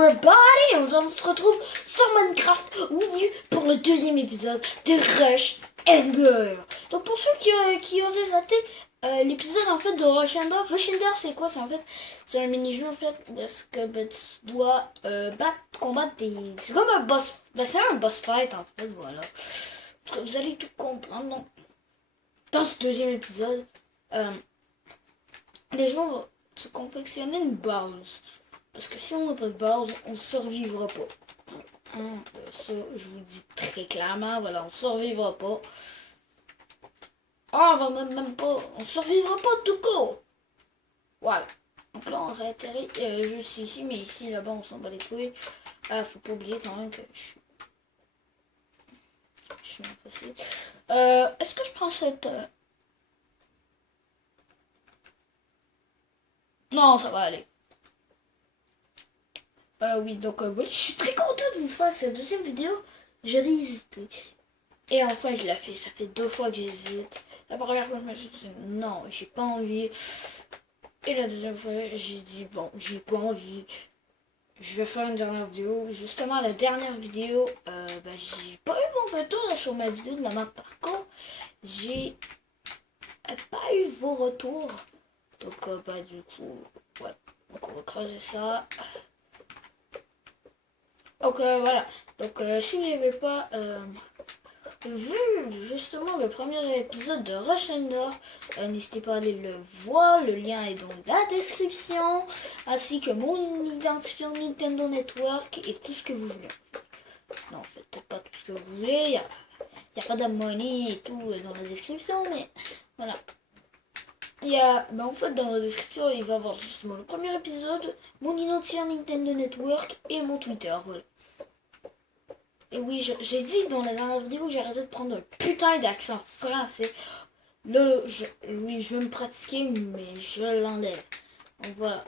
everybody! Aujourd'hui, on se retrouve sur Minecraft Wii U pour le deuxième épisode de Rush Ender. Donc, pour ceux qui auraient raté l'épisode en fait de Rush Ender, c'est quoi? C'est un mini-jeu en fait, parce que tu dois combattre des. C'est comme un boss. C'est un boss fight en fait, voilà. En tout cas, vous allez tout comprendre. Donc, dans ce deuxième épisode, les gens vont se confectionner une base. Parce que si on n'a pas de base, on ne survivra pas. Ça, je vous le dis très clairement, voilà, on ne survivra pas. Ah, on va même pas, on ne survivra pas tout court. Voilà. Donc là, on réatterrit juste ici, mais ici, là-bas, on s'en bat les couilles. Faut pas oublier quand même que je suis impossible. Est-ce que je prends cette... Non, ça va aller. Oui, donc oui, je suis très content de vous faire cette deuxième vidéo. J'avais hésité. Et enfin, je l'ai fait. Ça fait 2 fois que j'hésite. La première fois, je me suis dit non, j'ai pas envie. Et la deuxième fois, j'ai dit bon, j'ai pas envie. Je vais faire une dernière vidéo. Justement, la dernière vidéo, j'ai pas eu bon retour là, sur ma vidéo de la map. Par contre, j'ai pas eu vos retours. Donc, du coup, voilà. Donc, on va creuser ça. Donc voilà, donc si vous n'avez pas vu justement le premier épisode de Rush Ender, n'hésitez pas à aller le voir, le lien est dans la description, ainsi que mon identifiant Nintendo Network et tout ce que vous voulez. Non, en fait, pas tout ce que vous voulez, il n'y a pas d'abonné et tout dans la description, mais voilà. En fait, dans la description, il va y avoir justement le premier épisode, mon identifiant Nintendo Network et mon Twitter, voilà. Et oui, j'ai dit dans la dernière vidéo que j'arrêtais de prendre un putain d'accent français. Là, je vais me pratiquer, mais je l'enlève. Donc voilà.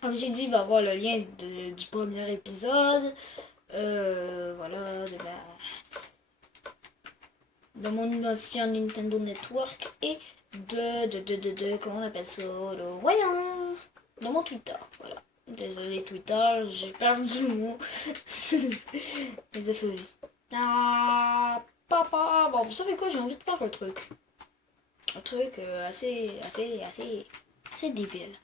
Comme j'ai dit, il va y avoir le lien du premier épisode. Voilà, de mon identifiant Nintendo Network et comment on appelle ça, voyons, de mon Twitter, voilà. Désolé Twitter, j'ai perdu le mot. Désolé. Ah, papa. Bon, vous savez quoi, j'ai envie de faire un truc. Un truc assez débile.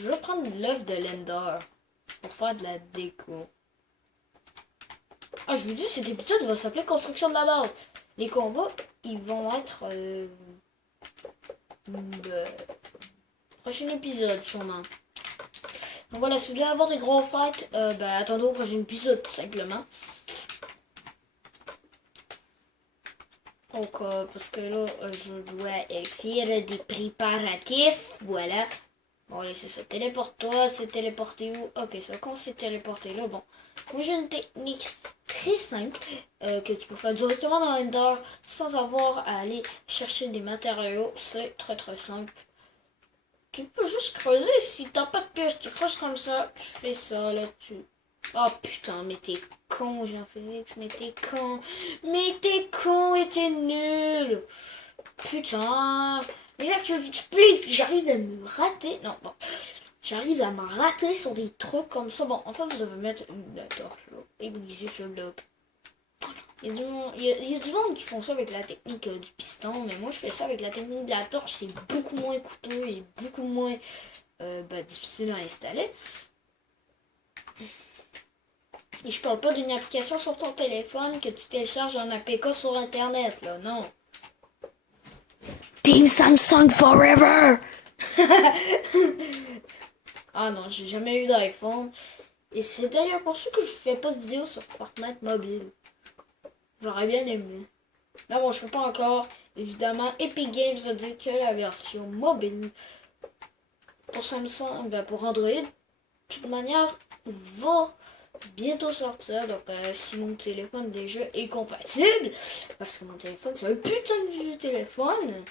Je vais prendre l'œuf de l'Ender pour faire de la déco. Ah, je vous dis, cet épisode va s'appeler Construction de la base. Les combats, ils vont être... le prochain épisode, sûrement. Donc voilà, si vous voulez avoir des gros fights, attendez au prochain épisode, tout simplement. Donc, parce que là, je dois faire des préparatifs, voilà. Bon, allez, c'est ça, téléporte-toi, c'est téléporté où? Ok, ça, quand c'est téléporté là, bon. Moi, j'ai une technique très simple que tu peux faire directement dans l'Ender sans avoir à aller chercher des matériaux. C'est très très simple. Tu peux juste creuser, si t'as pas de pioche, tu creuses comme ça, tu fais ça, là, Oh putain, mais t'es con, Jean-Félix, mais t'es con. Mais t'es con et t'es nul. Putain. Mais là, tu expliques, j'arrive à me rater. Non, bon. J'arrive à me rater sur des trucs comme ça. Bon, en fait, vous devez mettre une torche, là. Aiguiser ce bloc. Il y a du monde qui font ça avec la technique du piston, mais moi je fais ça avec la technique de la torche. C'est beaucoup moins coûteux et beaucoup moins difficile à installer. Et je parle pas d'une application sur ton téléphone que tu télécharges un APK sur internet, là, non. Team Samsung Forever! Ah non, j'ai jamais eu d'iPhone. Et c'est d'ailleurs pour ça que je fais pas de vidéo sur Fortnite mobile. J'aurais bien aimé. Mais bon, je ne sais pas encore. Évidemment, Epic Games a dit que la version mobile pour Samsung, pour Android, de toute manière, va bientôt sortir. Donc, si mon téléphone déjà est compatible, parce que mon téléphone, c'est un putain de vieux téléphone.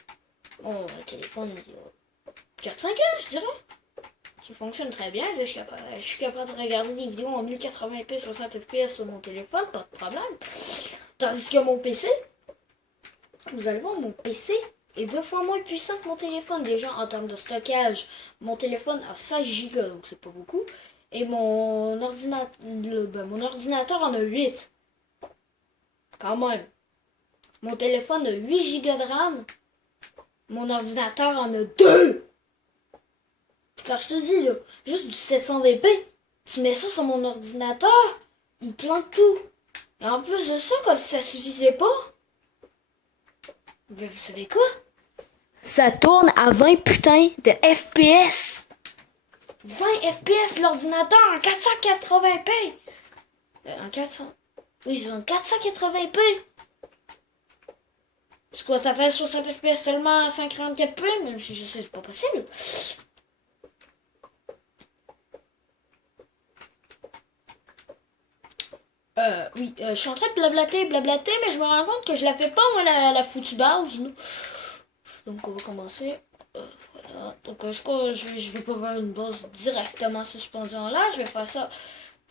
Bon, le téléphone, il y a 4-5 ans, je dirais. Qui fonctionne très bien. Je suis capable de regarder des vidéos en 1080p 60 fps sur mon téléphone, pas de problème. Tandis que mon PC, vous allez voir, mon PC est 2 fois moins puissant que mon téléphone. Déjà, en termes de stockage, mon téléphone a 16 Go, donc c'est pas beaucoup. Et mon ordinateur en a 8. Quand même. Mon téléphone a 8 Go de RAM. Mon ordinateur en a 2. Puis quand je te dis, là, juste du 720p, tu mets ça sur mon ordinateur, il plante tout. Et en plus de ça, comme si ça suffisait pas, ben vous savez quoi? Ça tourne à 20 putains de FPS. 20 FPS l'ordinateur en 480p. En 400... Oui, c'est en 480p. C'est quoi, t'attends 60 FPS seulement à 144p? Même si je sais, c'est pas possible. Oui, je suis en train de blablater, mais je me rends compte que je la fais pas, moi, la foutue base. Là. Donc, on va commencer. Voilà. Donc, je vais pas faire une base directement suspendue en l'air. Je vais faire ça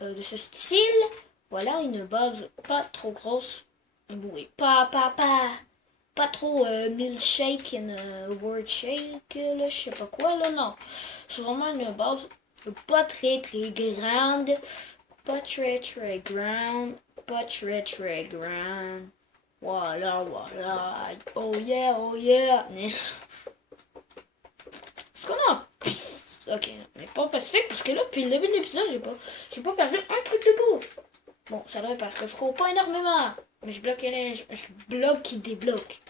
de ce style. Voilà, une base pas trop grosse. Oui, pas trop milkshake and word shake, là, je sais pas quoi, là, non. C'est vraiment une base pas très grande. Pas très grande. Pas très grande. Voilà. Oh yeah. Est-ce qu'on a... Ok, mais pas pacifique, parce que là, depuis le début de l'épisode, j'ai pas perdu un truc de bouffe. Bon, ça doit être parce que je cours pas énormément. Mais je bloque qui débloque.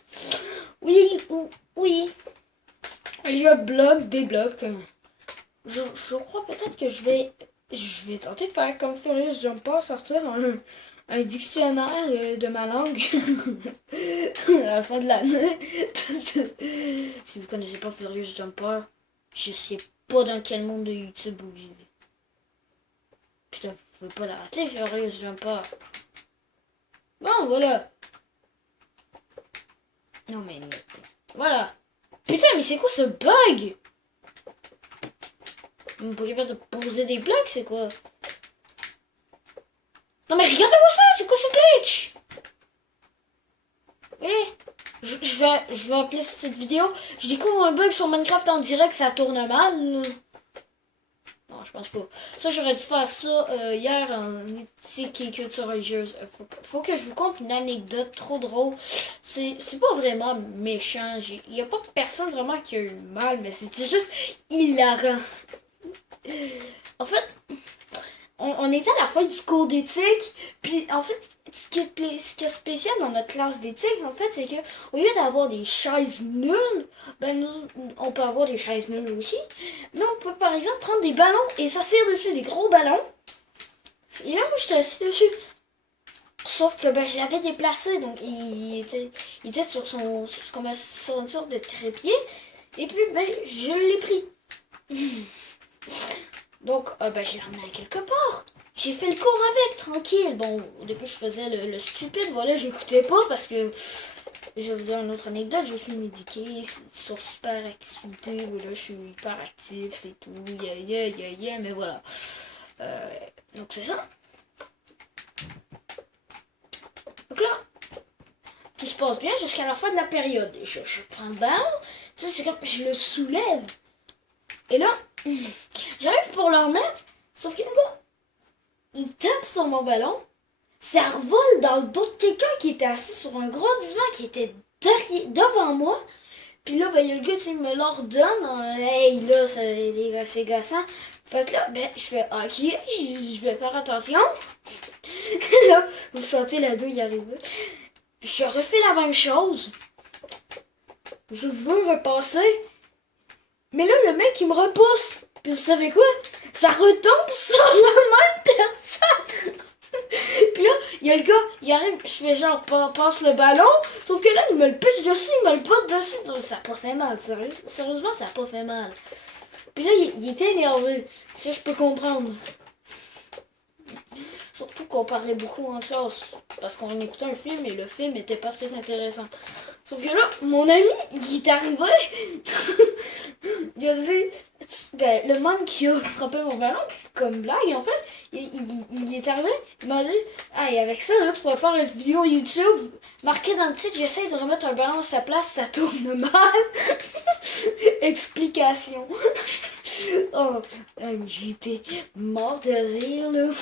Oui. Je bloque, débloque. Je crois peut-être que je vais tenter de faire comme Furious Jumper, sortir un dictionnaire de ma langue à la fin de l'année. Si vous connaissez pas Furious Jumper, je sais pas dans quel monde de YouTube vous vivez. Putain, vous pouvez pas la rater, Furious Jumper. Bon, voilà. Non, mais... Voilà. Putain, mais c'est quoi ce bug? Vous pourriez pas te poser des blocs, c'est quoi? Non, mais regardez-moi ça, c'est quoi ce glitch? Je vais appeler cette vidéo. Je découvre un bug sur Minecraft en direct, ça tourne mal. Non, je pense pas. Ça, j'aurais dû faire ça hier en éthique et culture religieuse. Faut que je vous conte une anecdote trop drôle. C'est pas vraiment méchant. Il y a pas personne vraiment qui a eu mal, mais c'était juste hilarant. En fait, on était à la fin du cours d'éthique, puis en fait, ce qui est spécial dans notre classe d'éthique, en fait, c'est que au lieu d'avoir des chaises nulles, ben on peut avoir des chaises nulles aussi, mais on peut par exemple prendre des ballons et s'asseoir dessus, des gros ballons. Et là, moi, j'étais assis dessus. Sauf que ben, je l'avais déplacé, donc il était sur sur une sorte de trépied, et puis ben, je l'ai pris. Donc, ben, j'ai l'emmené à quelque part. J'ai fait le cours avec, tranquille. Bon, au début, je faisais le stupide. Voilà, j'écoutais pas parce que... Je vais vous dire une autre anecdote. Je suis médiquée sur super activité. Voilà, je suis hyper actif et tout. Yeah. Mais voilà. Donc, c'est ça. Donc là, tout se passe bien jusqu'à la fin de la période. Je prends le ballon. Tu sais, c'est comme... Je le soulève. Et là... J'arrive pour le remettre, sauf que le gars, il tape sur mon ballon, ça revole dans le dos de quelqu'un qui était assis sur un gros divan qui était devant moi. Puis là, ben, il y a le gars qui me l'ordonne. Hey, là, c'est gossant. Fait que là, ben, je fais ok, je vais faire attention. Là, vous sentez la douille arriver. Je refais la même chose. Je veux repasser. Mais là, le mec, il me repousse. Puis vous savez quoi? Ça retombe sur la même personne. Puis là, il y a le gars, il arrive, je fais genre, passe le ballon. Sauf que là, il me le pisse dessus, il me le botte dessus. Donc, ça a pas fait mal, sérieusement, ça a pas fait mal. Puis là, il était énervé. Ça, je peux comprendre. Surtout qu'on parlait beaucoup en classe parce qu'on écoutait un film et le film était pas très intéressant. Sauf que là, mon ami, il est arrivé. Il a dit, ben, le man qui a frappé mon ballon, comme blague en fait, il est arrivé, il m'a dit, ah, et avec ça, là, tu pourrais faire une vidéo YouTube, marqué dans le titre, j'essaie de remettre un ballon à sa place, ça tourne mal. Explication. Oh, j'étais mort de rire, là.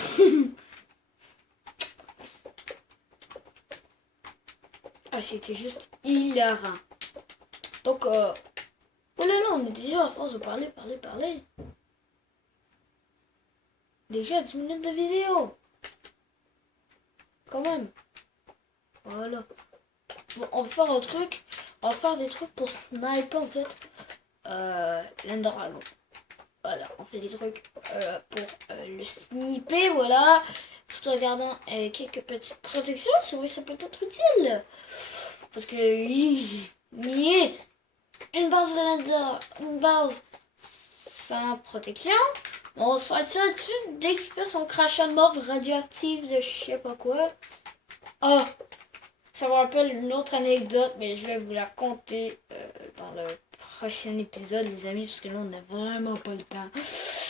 Ah, c'était juste hilarant. Donc, oh là là, on est déjà à force de parler. Déjà 10 minutes de vidéo. Quand même. Voilà. Bon, on va faire un truc. On va faire des trucs pour sniper, en fait. L'Endragon. Voilà, on fait des trucs pour le sniper, voilà. Tout en gardant quelques petites protections, si oui, ça peut être utile. Parce que une base de l'Ender, une base sans protection. On se fait ça dessus dès qu'il fait son crachat de mort radioactif de je sais pas quoi. Ah, ça me rappelle une autre anecdote, mais je vais vous la conter dans le prochain épisode, les amis, parce que là, on n'a vraiment pas le temps.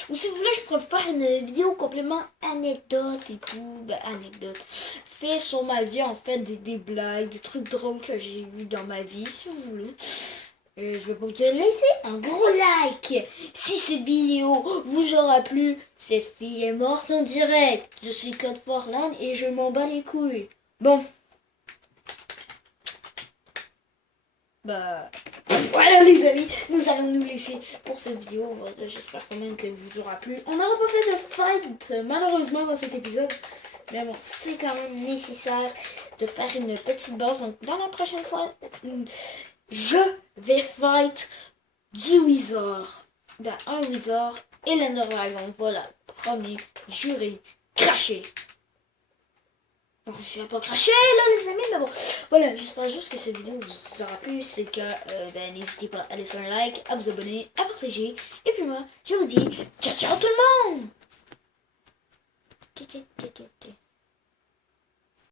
Ou si vous voulez, je pourrais faire une vidéo complément anecdote et tout. Ben, anecdote. Fait sur ma vie, en fait, des blagues, des trucs drôles que j'ai eu dans ma vie, si vous voulez. Et je vais vous laisser un gros like si cette vidéo vous aura plu. Cette fille est morte en direct. Je suis Code Forlan et je m'en bats les couilles. Bon. Bah, voilà les amis, nous allons nous laisser pour cette vidéo. J'espère quand même qu'elle vous aura plu. On n'aura pas fait de fight malheureusement dans cet épisode. Mais bon, c'est quand même nécessaire de faire une petite base. Donc dans la prochaine fois, je vais fight du Wizard. Ben, un Wizard et l'Ender Dragon. Voilà, promis, juré, craché. Bon, je vais pas cracher là les amis, mais bon. Voilà, j'espère juste que cette vidéo vous aura plu. Si c'est le cas, ben, n'hésitez pas à laisser un like, à vous abonner, à partager. Et puis moi, je vous dis ciao ciao tout le monde.